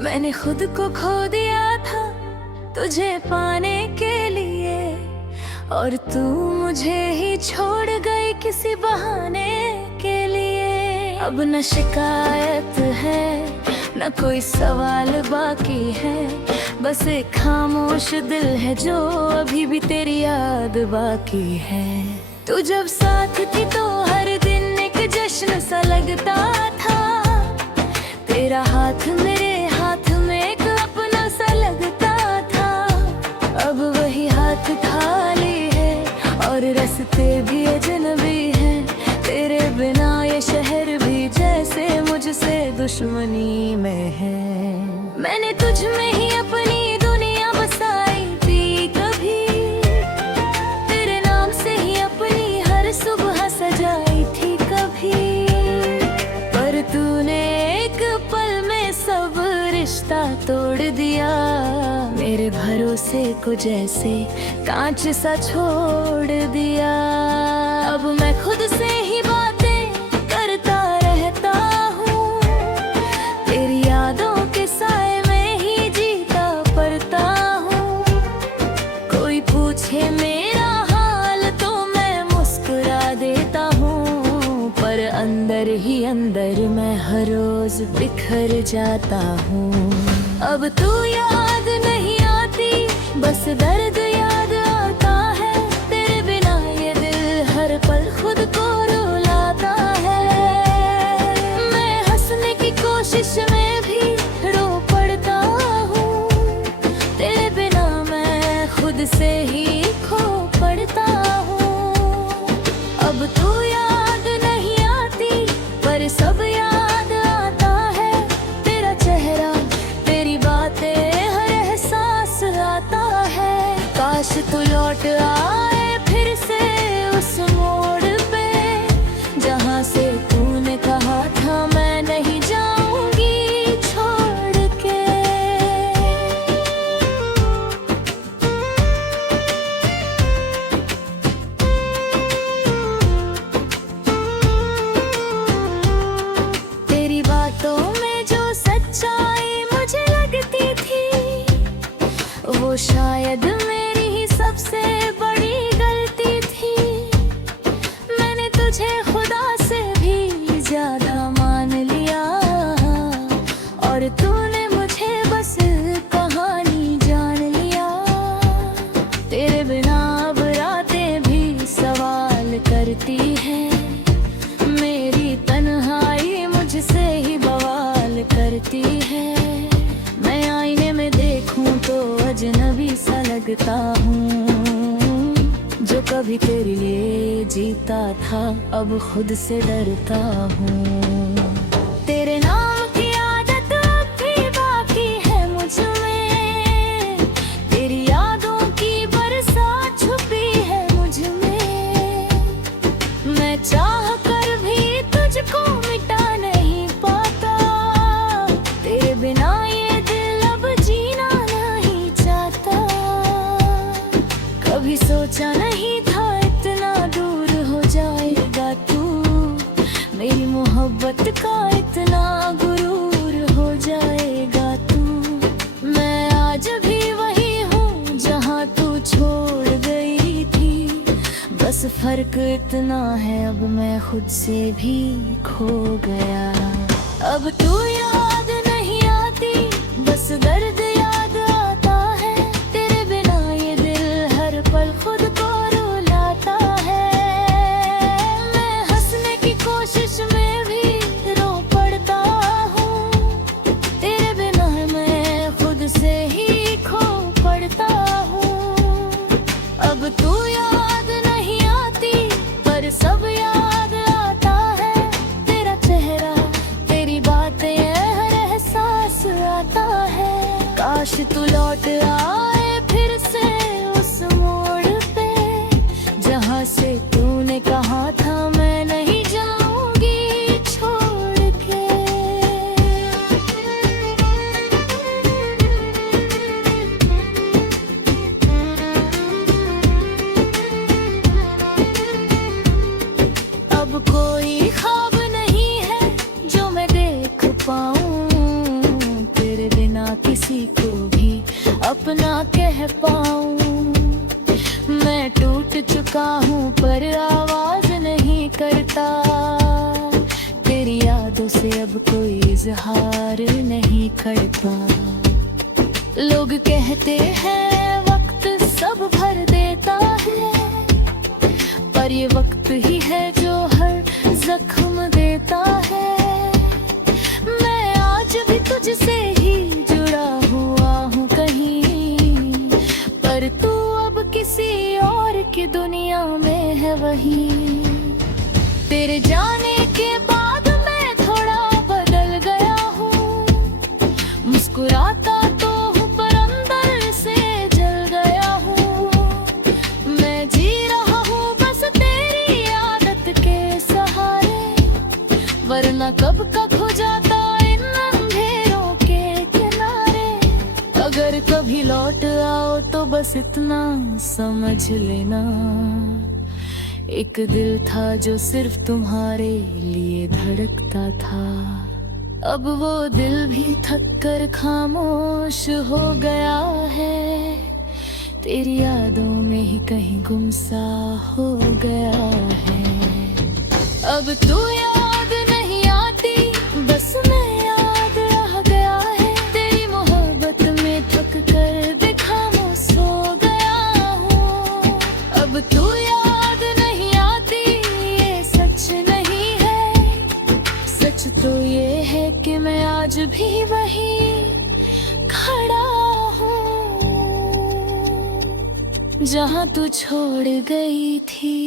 मैंने खुद को खो दिया था तुझे पाने के लिए, और तू मुझे ही छोड़ गई किसी बहाने के लिए। अब न शिकायत है न कोई सवाल बाकी है, बस एक खामोश दिल है जो अभी भी तेरी याद बाकी है। तू जब साथ थी तो हर दिन एक जश्न सा लगता था, तेरा हाथ मेरे हाथ में एक अपना सा लगता था। अब वही हाथ खाली है और रास्ते भी अजनबी हैं, तेरे बिना ये शहर भी जैसे मुझसे दुश्मनी में है। मैंने तुझ में ही अपनी दुनिया बसाई थी कभी, तेरे नाम से ही अपनी हर सुबह सजाई थी कभी, पर तूने एक पल में सब रिश्ता तोड़ दिया। मेरे भरोसे को जैसे कांच सा छोड़ दिया। अब मैं खुद से ही बातें करता रहता हूँ, तेरी यादों के साए में ही जीता पड़ता हूँ। कोई पूछे मेरा हाल तो मैं मुस्कुरा देता हूँ, पर अंदर ही अंदर मैं हर रोज बिखर जाता हूँ। अब तू याद नहीं आती, बस दर्द याद आता है, तेरे बिना ये दिल हर पल खुद को रुलाता है। मैं हंसने की कोशिश में भी रो पड़ता हूँ, तेरे बिना मैं खुद से ही खो पड़ता हूँ। अब तू याद नहीं आती पर सब याद आता है, तेरा चेहरा तेरी बातें हर एहसास आता है। काश तू लौट आए फिर से उस मोड़ पे, जहाँ से तूने कहा था मैं नहीं जाऊंगी छोड़ के। तेरी बातों में जो सच्चाई मुझे लगती थी, वो शायद मेरी ही सबसे बड़ी गलती थी। मैंने तुझे खुदा से भी ज्यादा मान लिया, और तूने मुझे बस कहानी जान लिया। तेरे बिना अब रातें भी सवाल करती है, मेरी तन्हाई मुझसे ही बवाल करती है। मैं आईने में देखूं तो अजनबी सा लगता हूँ, जो कभी तेरे लिए जीता था अब खुद से डरता हूँ। तेरे नाम की आदत अब भी बाकी है मुझ में, तेरी यादों की बरसात छुपी है मुझ में। मैं चाह कर भी तुझको मिटा नहीं पाता, तेरे बिना ये दिल अब जीना नहीं चाहता। कभी सोचा नहीं था इतना दूर हो जाएगा तू, मेरी मोहब्बत का इतना गुरूर हो जाएगा तू। मैं आज भी वही हूँ जहाँ तू छोड़ गई थी, बस फर्क इतना है अब मैं खुद से भी खो गया। अब तू याद नहीं आती, बस दर्द याद आता है, तेरे बिना ये दिल हर पल खुद को रुलाता है। मैं हंसने की कोशिश में भी रो पड़ता हूँ, तेरे बिना मैं खुद से ही खो पड़ता हूँ। अब तू याद नहीं आती पर सब याद आता है, तेरा चेहरा तेरी बातें अब कोई इजहार नहीं करता। लोग कहते हैं वक्त सब भर देता है, पर ये वक्त ही है जो हर जख्म देता है। मैं आज भी तुझसे ही जुड़ा हुआ हूँ कहीं, पर तू अब किसी और की दुनिया में है वहीं। तेरे जाने के बाद मैं थोड़ा बदल गया हूँ, मुस्कुराता तो हूँ पर अंदर से जल गया हूँ। मैं जी रहा हूँ बस तेरी आदत के सहारे, वरना कब का खो जाता इन अंधेरों के किनारे। अगर कभी लौट आओ तो बस इतना समझ लेना, एक दिल था जो सिर्फ तुम्हारे लिए धड़कता था। अब वो दिल भी थक कर खामोश हो गया है, तेरी यादों में ही कहीं गुमसा हो गया है। अब तू याद नहीं आती, बस मैं याद रह गया है। तेरी मोहब्बत में थक कर बेखामोश हो गया हूँ। अब तू याद नहीं आती, ये सच नहीं है। सच तो ये है कि मैं आज भी वहीं खड़ा हूँ, जहाँ तू छोड़ गई थी।